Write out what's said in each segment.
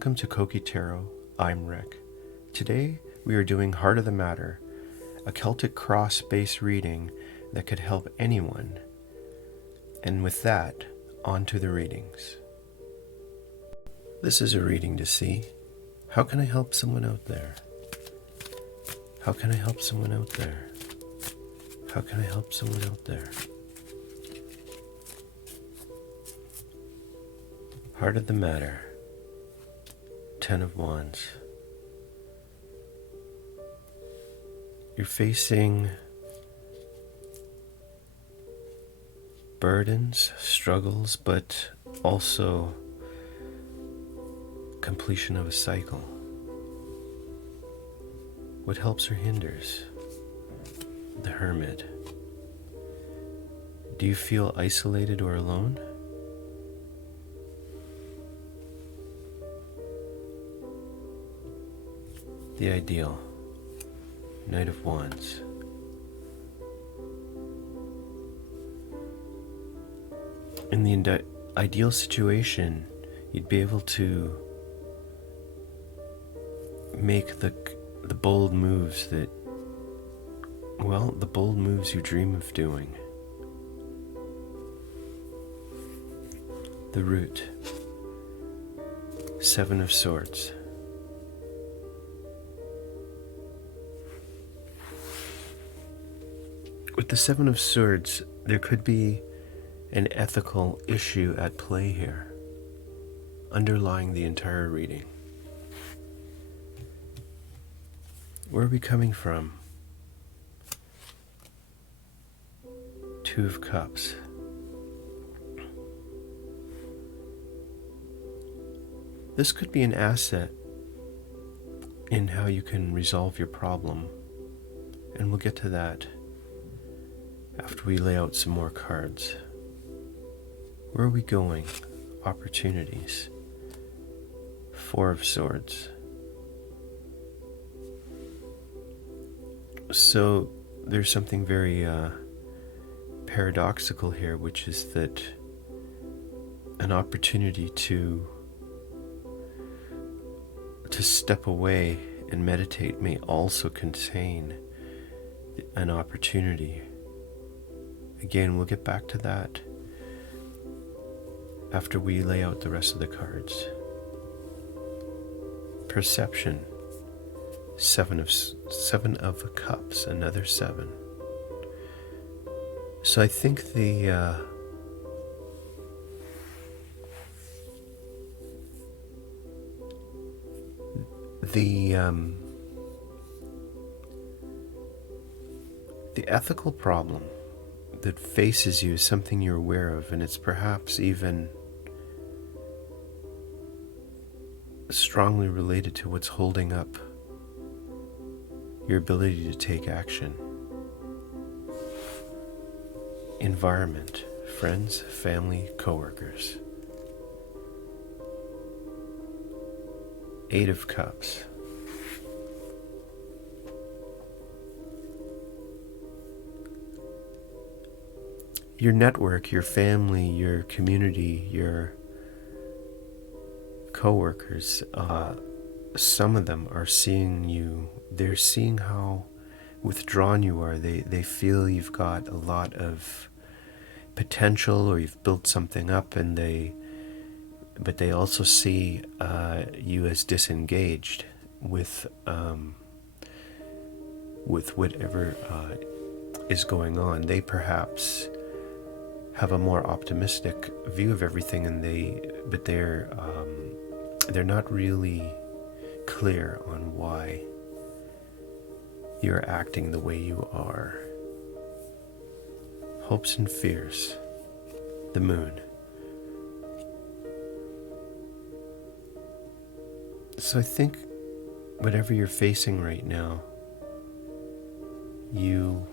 Welcome to Cokey Tarot. I'm Rick. Today we are doing Heart of the Matter, a Celtic Cross based reading that could help anyone. And with that, on to the readings. This is a reading to see, how can I help someone out there? How can I help someone out there? How can I help someone out there? Heart of the Matter. 10 of Wands. You're facing burdens, struggles, but also completion of a cycle. What helps or hinders? The Hermit. Do you feel isolated or alone? The Ideal. Knight of Wands. In the ideal situation, you'd be able to make the bold moves the bold moves you dream of doing. The Root. 7 of Swords. With the 7 of Swords, there could be an ethical issue at play here, underlying the entire reading. Where are we coming from? 2 of Cups. This could be an asset in how you can resolve your problem, and we'll get to that after we lay out some more cards. Where are we going? Opportunities. 4 of Swords. So there's something very paradoxical here, which is that an opportunity to step away and meditate may also contain an opportunity. Again, we'll get back to that after we lay out the rest of the cards. Perception. 7 of Cups, another 7. So I think the ethical problem that faces you is something you're aware of, and it's perhaps even strongly related to what's holding up your ability to take action. Environment, friends, family, coworkers. 8 of Cups. Your network, your family, your community, your coworkers, some of them are seeing you. They're seeing how withdrawn you are. They feel you've got a lot of potential, or you've built something up, but they also see you as disengaged with whatever is going on. They perhaps have a more optimistic view of everything, but they're not really clear on why you're acting the way you are. Hopes and fears. The Moon. So I think whatever you're facing right now, you're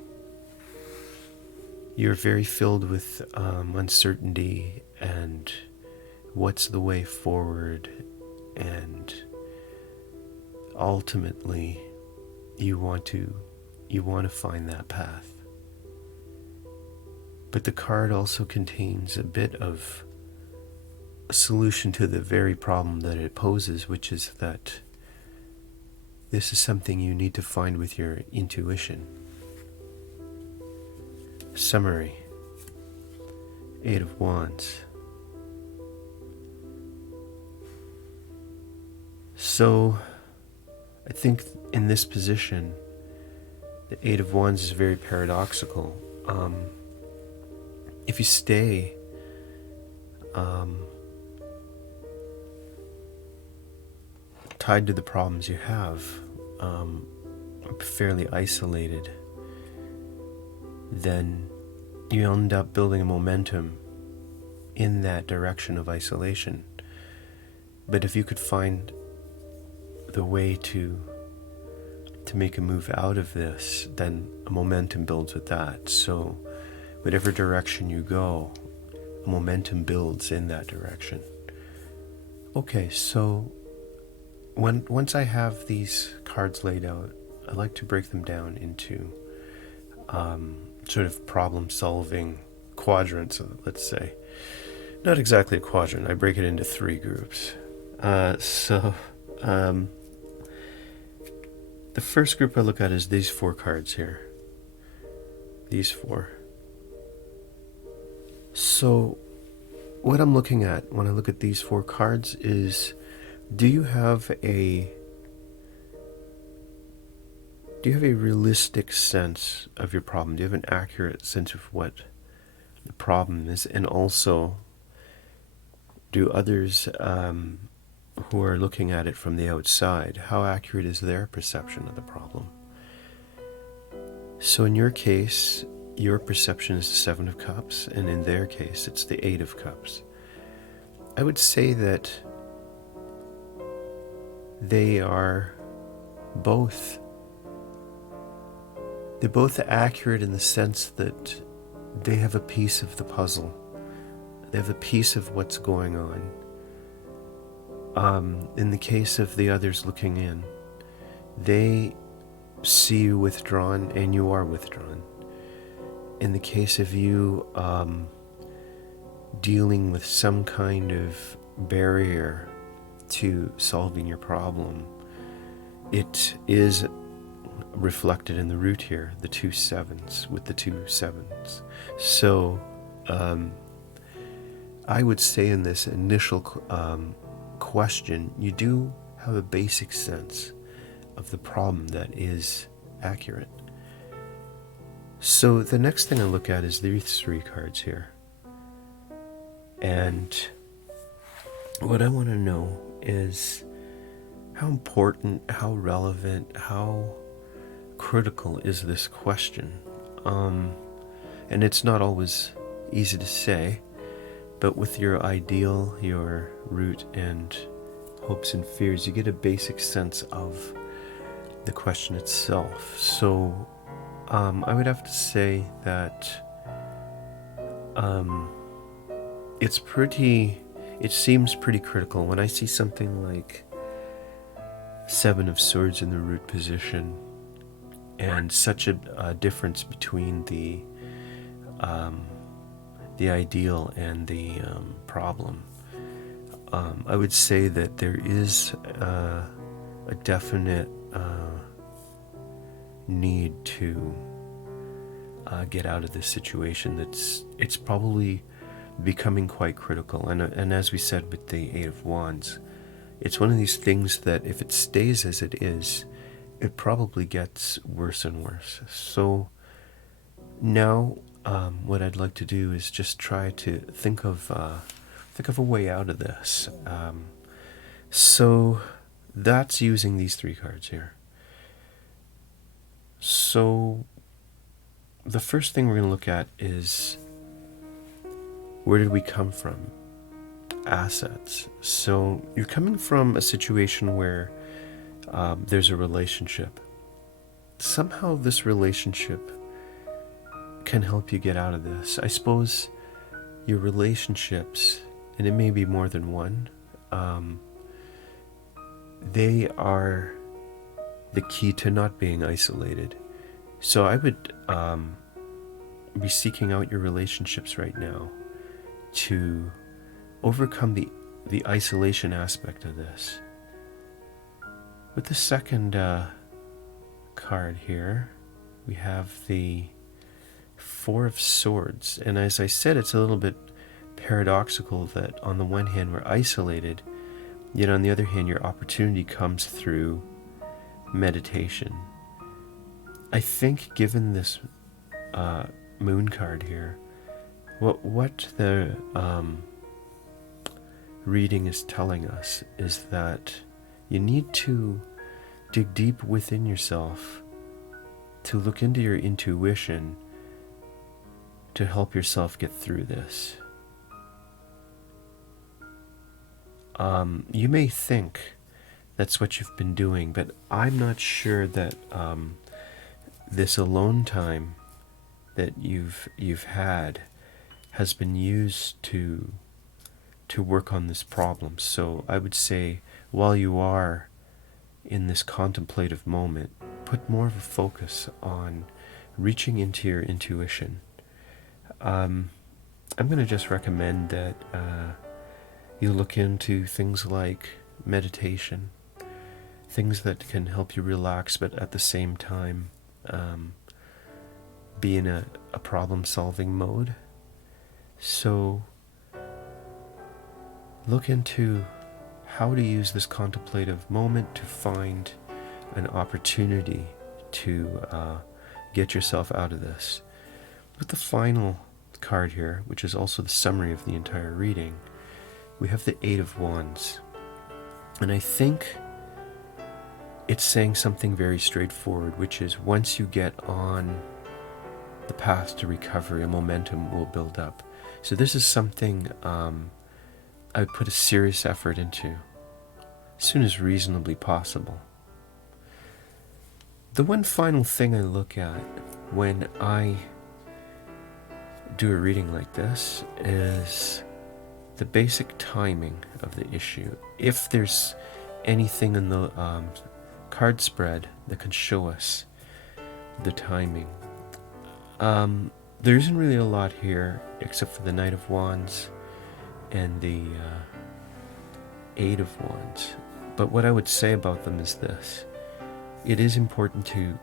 very filled with uncertainty and what's the way forward, and ultimately you want to find that path. But the card also contains a bit of a solution to the very problem that it poses, which is that this is something you need to find with your intuition. Summary. Eight of Wands. So, I think in this position, the Eight of Wands is very paradoxical. If you stay tied to the problems you have, fairly isolated, then you end up building a momentum in that direction of isolation. But if you could find the way to make a move out of this, then a momentum builds with that. So whatever direction you go, a momentum builds in that direction. Okay, so once I have these cards laid out, I like to break them down into sort of problem-solving quadrants, let's say. Not exactly a quadrant, I break it into 3 groups. The first group I look at is these 4 cards here. These 4. So what I'm looking at when I look at these 4 cards is, do you have a realistic sense of your problem? Do you have an accurate sense of what the problem is? And also, do others who are looking at it from the outside, how accurate is their perception of the problem? So in your case, your perception is the 7 of Cups, and in their case, it's the 8 of Cups. I would say that they are both accurate in the sense that they have a piece of the puzzle. They have a piece of what's going on. In the case of the others looking in, they see you withdrawn and you are withdrawn. In the case of you dealing with some kind of barrier to solving your problem, it is reflected in the root here, the 2 sevens with the 2 sevens. So I would say in this initial question, you do have a basic sense of the problem that is accurate. So the next thing I look at is these 3 cards here. And what I want to know is how important, how relevant, how critical is this question? And it's not always easy to say, but with your ideal, your root, and hopes and fears, you get a basic sense of the question itself. So I would have to say that it seems pretty critical. When I see something like 7 of Swords in the root position, and such a difference between the ideal and the problem, I would say that there is a definite need to get out of this situation. It's probably becoming quite critical, and as we said with the 8 of Wands, it's one of these things that if it stays as it is, it probably gets worse and worse. So now what I'd like to do is just try to think of a way out of this. So that's using these 3 cards here. So the first thing we're going to look at is, where did we come from? Assets. So you're coming from a situation where there's a relationship. Somehow this relationship can help you get out of this. I suppose your relationships, and it may be more than one, they are the key to not being isolated. So I would be seeking out your relationships right now to overcome the isolation aspect of this. With the second card here, we have the Four of Swords. And as I said, it's a little bit paradoxical that on the one hand we're isolated, yet on the other hand your opportunity comes through meditation. I think given this moon card here, what the reading is telling us is that you need to dig deep within yourself to look into your intuition to help yourself get through this. You may think that's what you've been doing, but I'm not sure that this alone time that you've had has been used to work on this problem. So I would say, while you are in this contemplative moment, put more of a focus on reaching into your intuition. I'm going to just recommend that you look into things like meditation, things that can help you relax, but at the same time be in a problem-solving mode. So look into how to use this contemplative moment to find an opportunity to get yourself out of this. With the final card here, which is also the summary of the entire reading, we have the Eight of Wands. And I think it's saying something very straightforward, which is once you get on the path to recovery, a momentum will build up. So this is something I would put a serious effort into as soon as reasonably possible. The one final thing I look at when I do a reading like this is the basic timing of the issue. If there's anything in the card spread that can show us the timing. There isn't really a lot here except for the Knight of Wands and the Eight of Wands. But what I would say about them is this. It is important to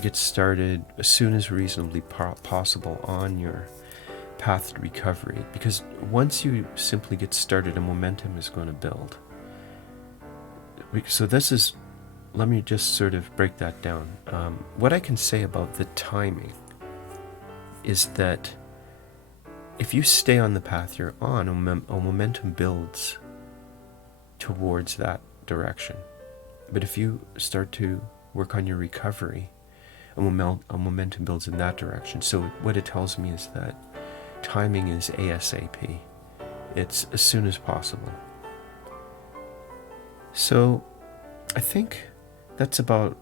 get started as soon as reasonably possible on your path to recovery, because once you simply get started, a momentum is going to build. So this is, let me just sort of break that down. What I can say about the timing is that if you stay on the path you're on, a momentum builds towards that direction. But if you start to work on your recovery, a momentum builds in that direction. So what it tells me is that timing is ASAP. It's as soon as possible. So I think that's about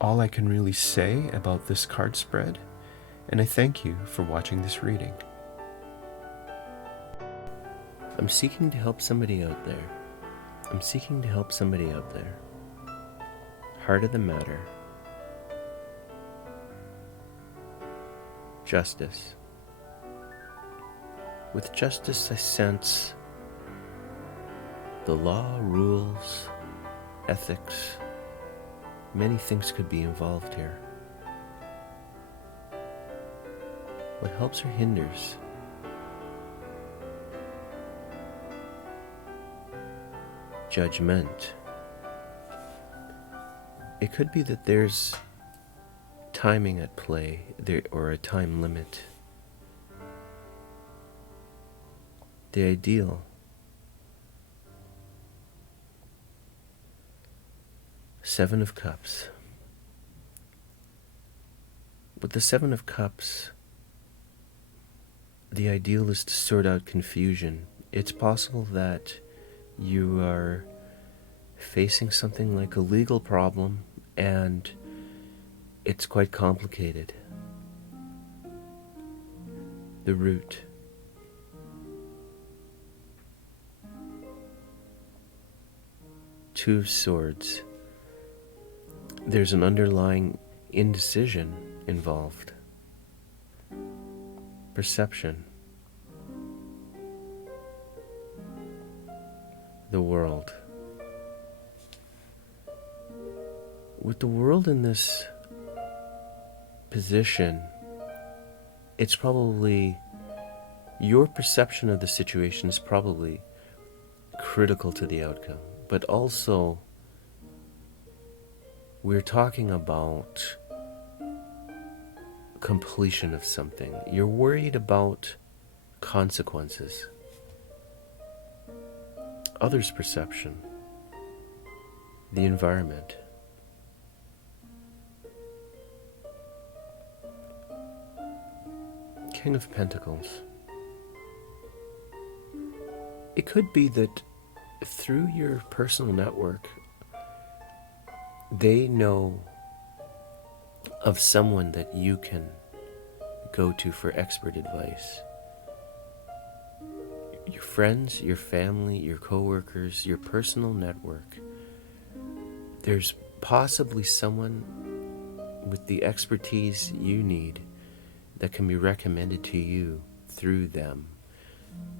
all I can really say about this card spread, and I thank you for watching this reading. I'm seeking to help somebody out there. I'm seeking to help somebody out there. Heart of the matter. Justice. With justice, I sense the law, rules, ethics. Many things could be involved here. What helps or hinders? Judgment. It could be that there's timing at play, or a time limit. The ideal. Seven of Cups. With the Seven of Cups, the ideal is to sort out confusion. It's possible that you are facing something like a legal problem and it's quite complicated. The root. Two of Swords. There's an underlying indecision involved. Perception. the world. With the world in this position, it's probably, your perception of the situation is probably critical to the outcome. But also, we're talking about completion of something. You're worried about consequences, others' perception, the environment. King of Pentacles. It could be that through your personal network, they know of someone that you can go to for expert advice. Your friends, your family, your coworkers, your personal network. There's possibly someone with the expertise you need that can be recommended to you through them.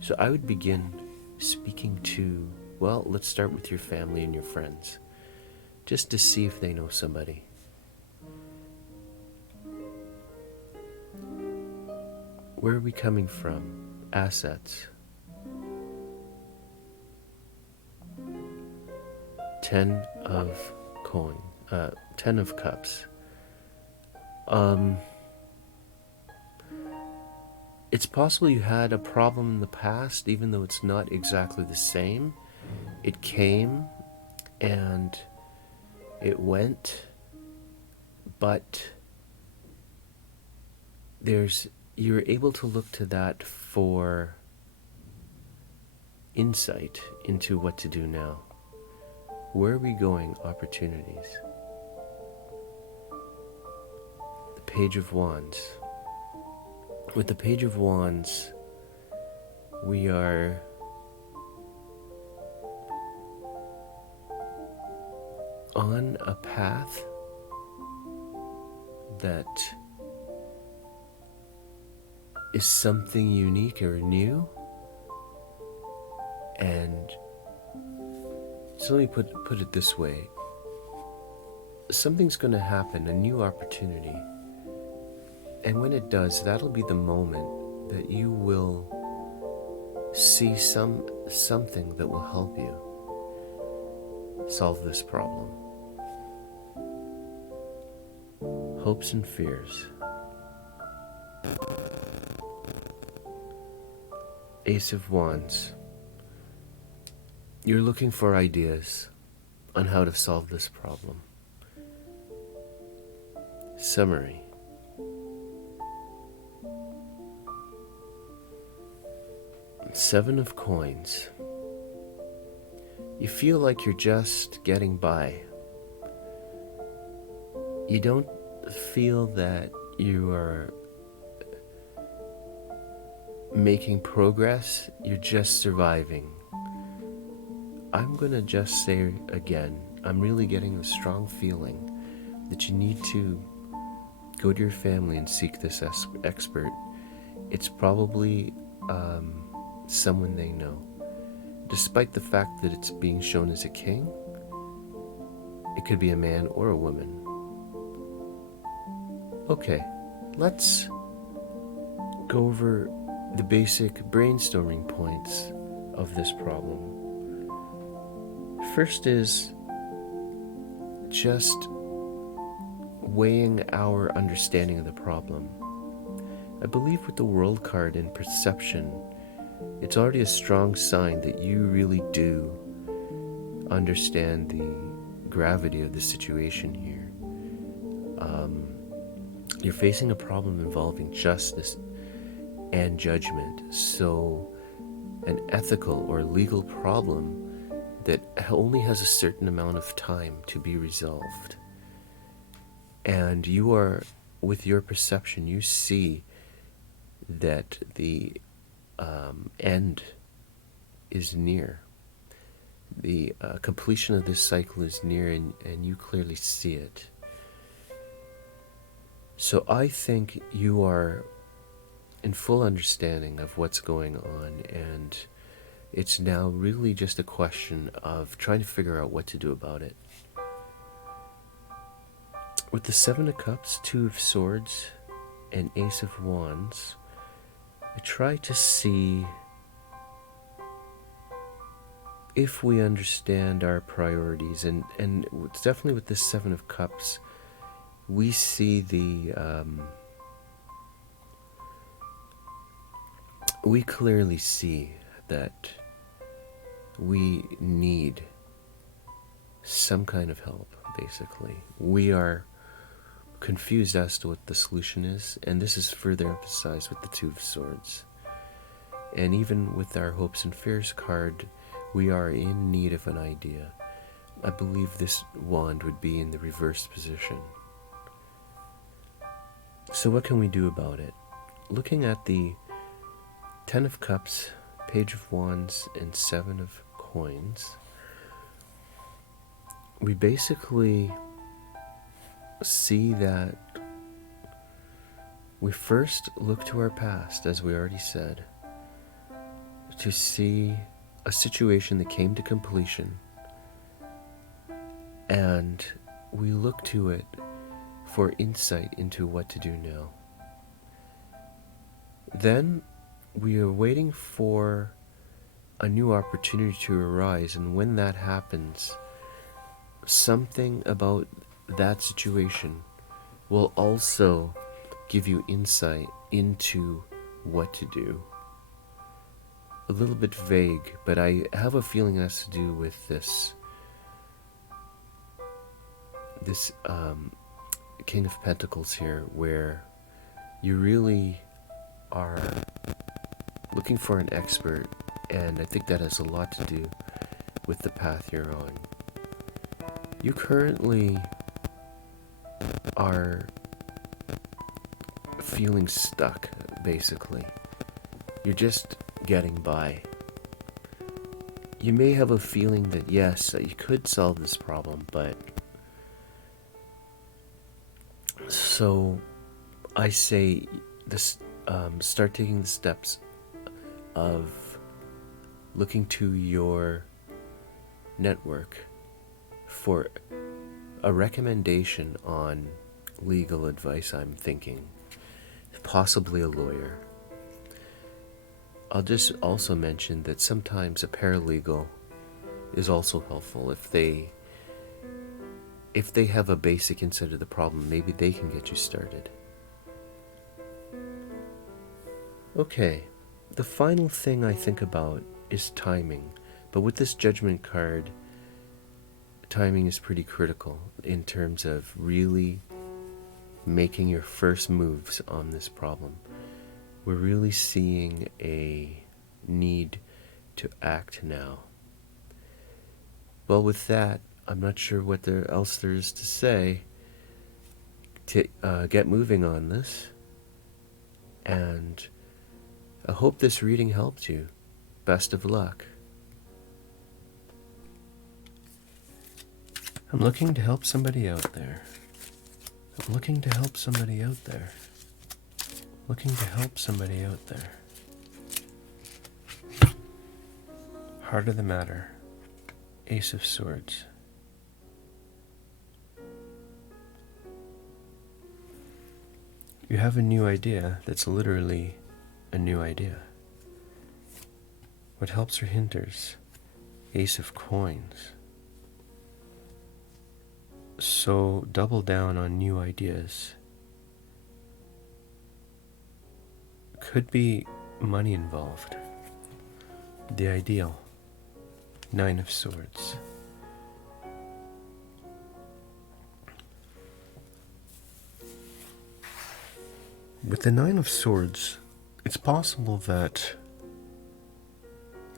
So I would begin speaking to, well, let's start with your family and your friends, just to see if they know somebody. Where are we coming from? Assets. 10 of Cups. It's possible you had a problem in the past, even though it's not exactly the same. It came and it went, but you're able to look to that for insight into what to do now. Where are we going? Opportunities. The Page of Wands. With the Page of Wands, we are on a path that is something unique or new. And so let me put it this way. Something's going to happen, a new opportunity. And when it does, that'll be the moment that you will see something that will help you solve this problem. Hopes and fears. Ace of Wands. You're looking for ideas on how to solve this problem. Summary. Seven of Coins. You feel like you're just getting by. You don't feel that you are making progress, you're just surviving. I'm gonna just say again, I'm really getting a strong feeling that you need to go to your family and seek this expert. It's probably someone they know. Despite the fact that it's being shown as a king, it could be a man or a woman. Okay, let's go over the basic brainstorming points of this problem. First is just weighing our understanding of the problem. I believe with the World card in perception, it's already a strong sign that you really do understand the gravity of the situation here. You're facing a problem involving justice and judgment, so an ethical or legal problem that only has a certain amount of time to be resolved. And you are, with your perception, you see that the end is near. The completion of this cycle is near, and you clearly see it. So I think you are in full understanding of what's going on, and It's now really just a question of trying to figure out what to do about it. With the Seven of Cups, Two of Swords, and Ace of Wands, I try to see if we understand our priorities, and it's definitely with this Seven of Cups, we see we clearly see that we need some kind of help, basically. We are confused as to what the solution is, and this is further emphasized with the Two of Swords. And even with our Hopes and Fears card, we are in need of an idea. I believe this wand would be in the reversed position. So what can we do about it? Looking at the Ten of Cups, Page of Wands, and Seven of Coins, we basically see that we first look to our past, as we already said, to see a situation that came to completion, and we look to it for insight into what to do now. Then we are waiting for a new opportunity to arise, and when that happens, something about that situation will also give you insight into what to do. A little bit vague, but I have a feeling it has to do with this King of Pentacles here, where you really are looking for an expert, and I think that has a lot to do with the path you're on. You currently are feeling stuck, basically. You're just getting by. You may have a feeling that yes, you could solve this problem, but so I say this, start taking the steps of looking to your network for a recommendation on legal advice. I'm thinking possibly a lawyer. I'll just also mention that sometimes a paralegal is also helpful. If they have a basic insight of the problem, maybe they can get you started. Okay, the final thing I think about is timing. But with this Judgment card, timing is pretty critical in terms of really making your first moves on this problem. We're really seeing a need to act now. Well, with that, I'm not sure what else there is to say. To get moving on this, and I hope this reading helped you. Best of luck. I'm looking to help somebody out there. I'm looking to help somebody out there. Looking to help somebody out there. Heart of the matter. Ace of Swords. You have a new idea that's literally a new idea. What helps or hinders? Ace of Coins. So double down on new ideas. Could be money involved. The ideal. Nine of Swords. With the Nine of Swords, it's possible that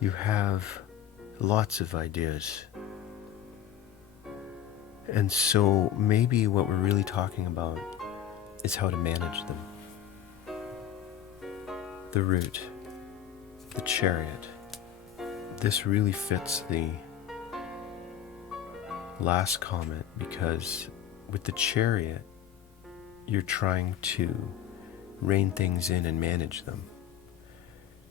you have lots of ideas. And so maybe what we're really talking about is how to manage them. The Root, the Chariot. This really fits the last comment, because with the Chariot, you're trying to rein things in and manage them.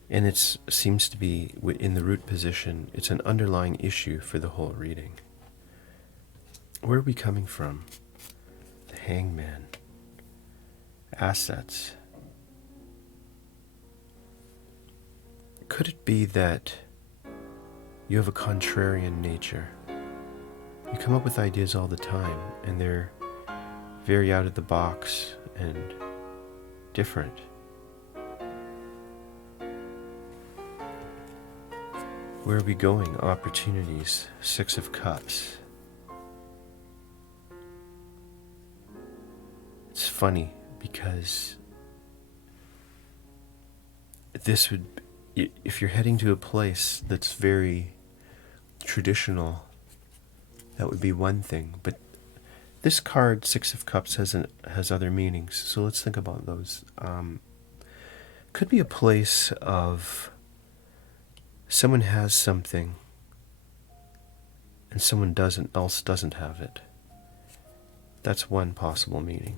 And it seems to be in the root position. It's an underlying issue for the whole reading. Where are we coming from? The Hangman. Assets. Could it be that you have a contrarian nature? You come up with ideas all the time, and they're very out of the box and different. Where are we going? Opportunities. 6 of Cups. It's funny because this would, if you're heading to a place that's very traditional, that would be one thing. But this card, 6 of Cups, has other meanings. So let's think about those. Could be a place of someone has something and someone else doesn't have it. That's one possible meaning.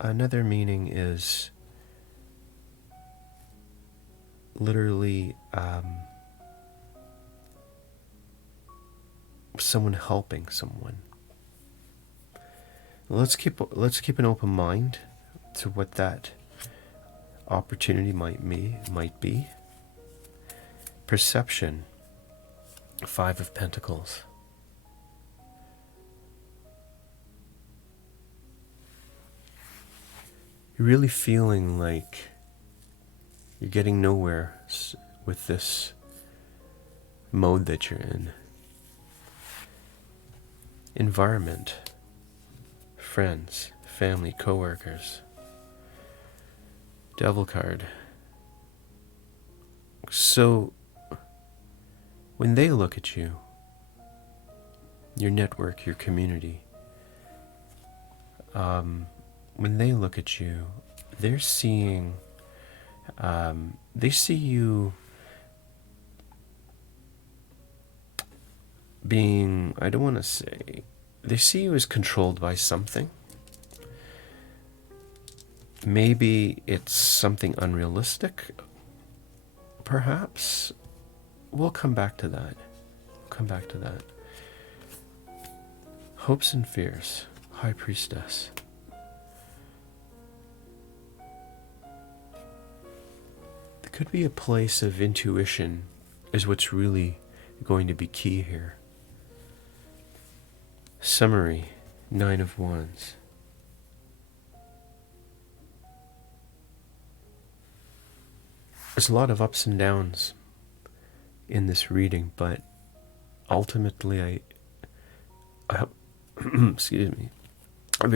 Another meaning is literally someone helping someone. Let's keep an open mind to what that opportunity might be. Perception. 5 of Pentacles. You're really feeling like you're getting nowhere with this mode that you're in. Environment. Friends, family, co-workers. Devil card. So, when they look at you, your network, your community, when they look at you, they're seeing, they see you being, I don't want to say, they see you as controlled by something. Maybe it's something unrealistic, perhaps. We'll come back to that. Hopes and fears. High Priestess. There could be a place of intuition is what's really going to be key here. Summary. 9 of Wands. There's a lot of ups and downs in this reading, but ultimately I excuse me, I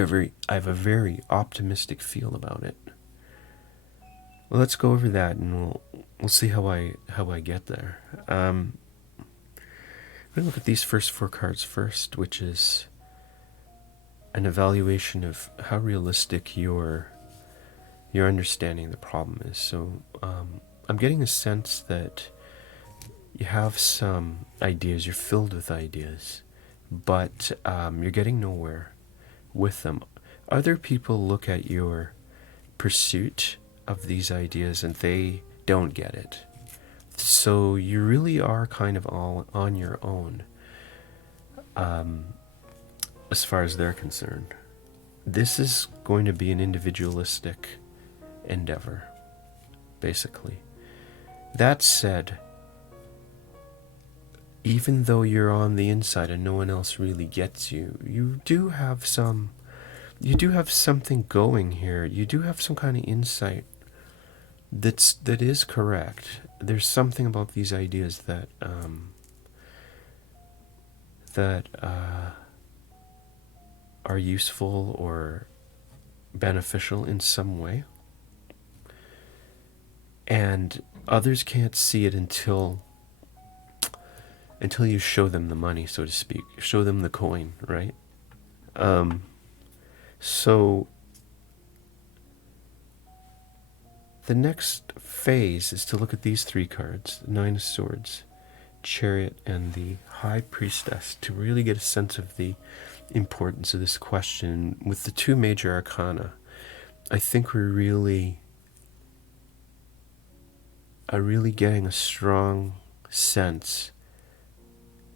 have a very optimistic feel about it. Well, let's go over that and we'll see how I get there. I'm going to look at these first 4 cards first, which is an evaluation of how realistic your understanding of the problem is. So I'm getting a sense that you have some ideas, you're filled with ideas, but you're getting nowhere with them. Other people look at your pursuit of these ideas and they don't get it. So you really are kind of all on your own as far as they're concerned. This is going to be an individualistic endeavor, basically. That said, even though you're on the inside and no one else really gets you, you do have something going here. You do have some kind of insight that is correct. There's something about these ideas that are useful or beneficial in some way, and others can't see it until you show them the money, so to speak, show them the coin, right? So the next phase is to look at these 3 cards, the 9 of Swords, Chariot, and the High Priestess, to really get a sense of the importance of this question. With the 2 major arcana, I think we're really really getting a strong sense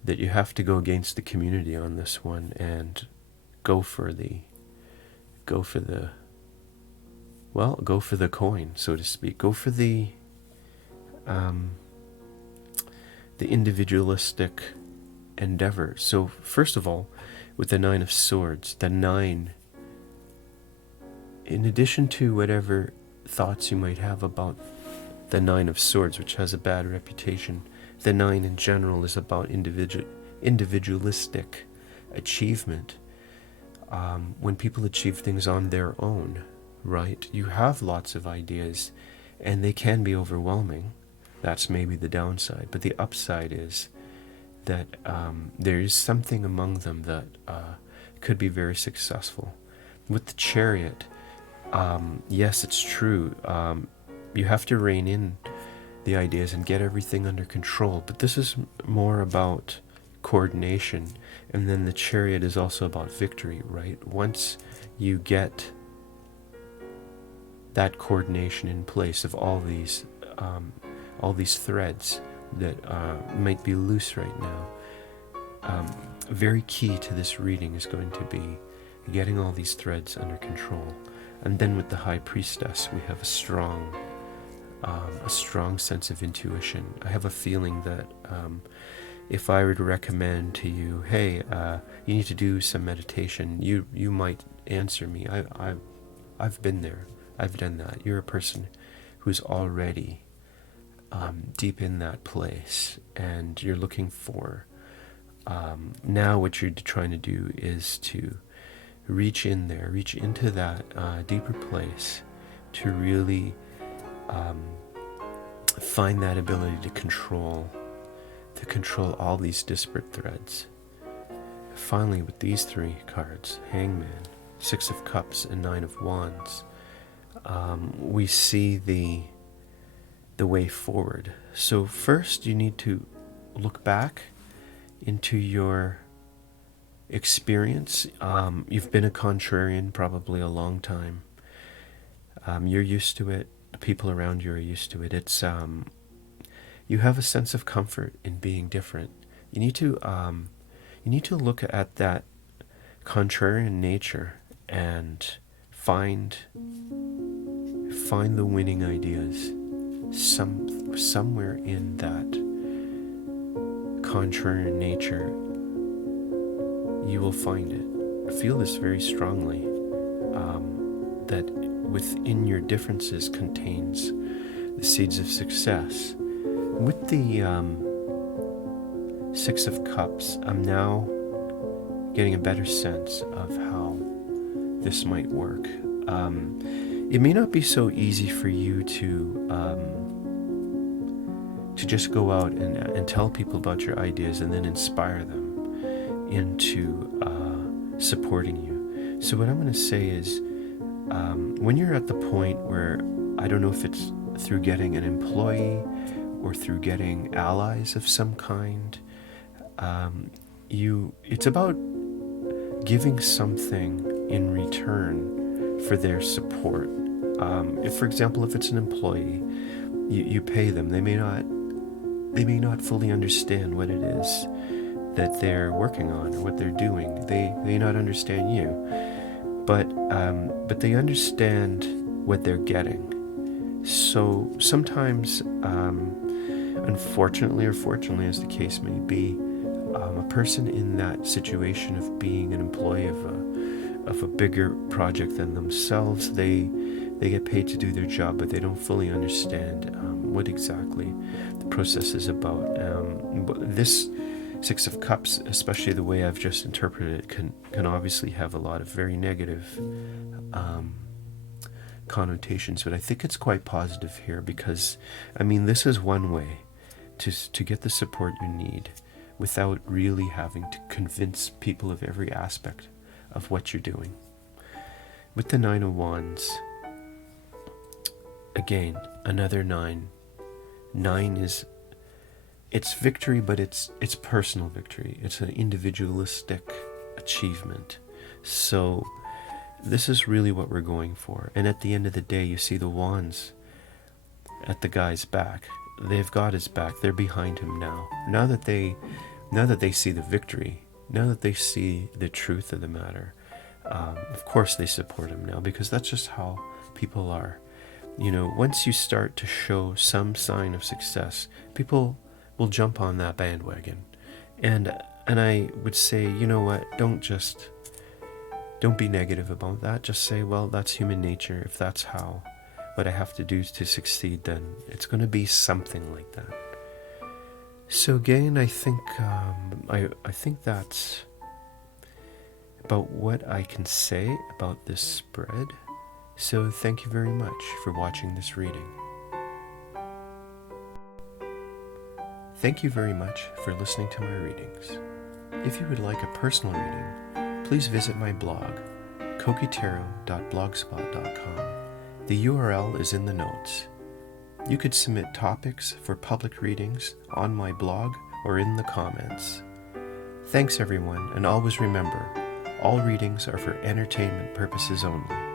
that you have to go against the community on this one and go for the coin, so to speak. Go for the individualistic endeavor. So first of all, with the Nine of Swords, the nine, in addition to whatever thoughts you might have about the Nine of Swords, which has a bad reputation, the nine in general is about individualistic achievement. When people achieve things on their own, right? You have lots of ideas, and they can be overwhelming. That's maybe the downside. But the upside is that there is something among them that could be very successful. With the Chariot, yes, it's true. You have to rein in the ideas and get everything under control. But this is more about coordination. And then the Chariot is also about victory, right? Once you get that coordination in place of all these threads that might be loose right now, very key to this reading is going to be getting all these threads under control. And then with the High Priestess, we have a strong sense of intuition. I have a feeling that if I were to recommend to you, hey, you need to do some meditation, you might answer me, I've been there, I've done that. You're a person who's already deep in that place, and you're looking for, now what you're trying to do is to reach into that deeper place, to really find that ability to control all these disparate threads. Finally, with these three cards, Hangman, Six of Cups, and Nine of Wands, we see the way forward. So first you need to look back into your experience. You've been a contrarian probably a long time. You're used to it. The people around you are used to it. It's you have a sense of comfort in being different. You need to look at that contrarian nature and find the winning ideas somewhere in that contrarian nature. You will find it. I feel this very strongly, that within your differences contains the seeds of success. With the Six of Cups, I'm now getting a better sense of how this might work. It may not be so easy for you to just go out and tell people about your ideas and then inspire them into supporting you. So what I'm going to say is, when you're at the point where, I don't know if it's through getting an employee or through getting allies of some kind, it's about giving something in return for their support. If, for example, if it's an employee, you pay them. They may not fully understand what it is that they're working on or what they're doing. They may not understand you, but they understand what they're getting. So sometimes, unfortunately or fortunately, as the case may be, a person in that situation of being an employee of a bigger project than themselves, they get paid to do their job, but they don't fully understand what exactly the process is about. This Six of Cups, especially the way I've just interpreted it, can obviously have a lot of very negative connotations, but I think it's quite positive here, because this is one way to get the support you need without really having to convince people of every aspect of what you're doing. With the Nine of Wands, again, another nine. Nine is, it's victory, but it's personal victory. It's an individualistic achievement. So this is really what we're going for. And at the end of the day, you see the wands at the guy's back. they've got his back. They're behind him now. Now that they see the victory, now that they see the truth of the matter, of course they support him now, because that's just how people are. Once you start to show some sign of success, people will jump on that bandwagon. And I would say, you know what, don't be negative about that. Just say, well, that's human nature. If that's what I have to do to succeed, then it's going to be something like that. So again, I think that's about what I can say about this spread. So thank you very much for watching this reading. Thank you very much for listening to my readings. If you would like a personal reading, please visit my blog, cokeytarot.blogspot.com. The URL is in the notes. You could submit topics for public readings on my blog or in the comments. Thanks everyone, and always remember, all readings are for entertainment purposes only.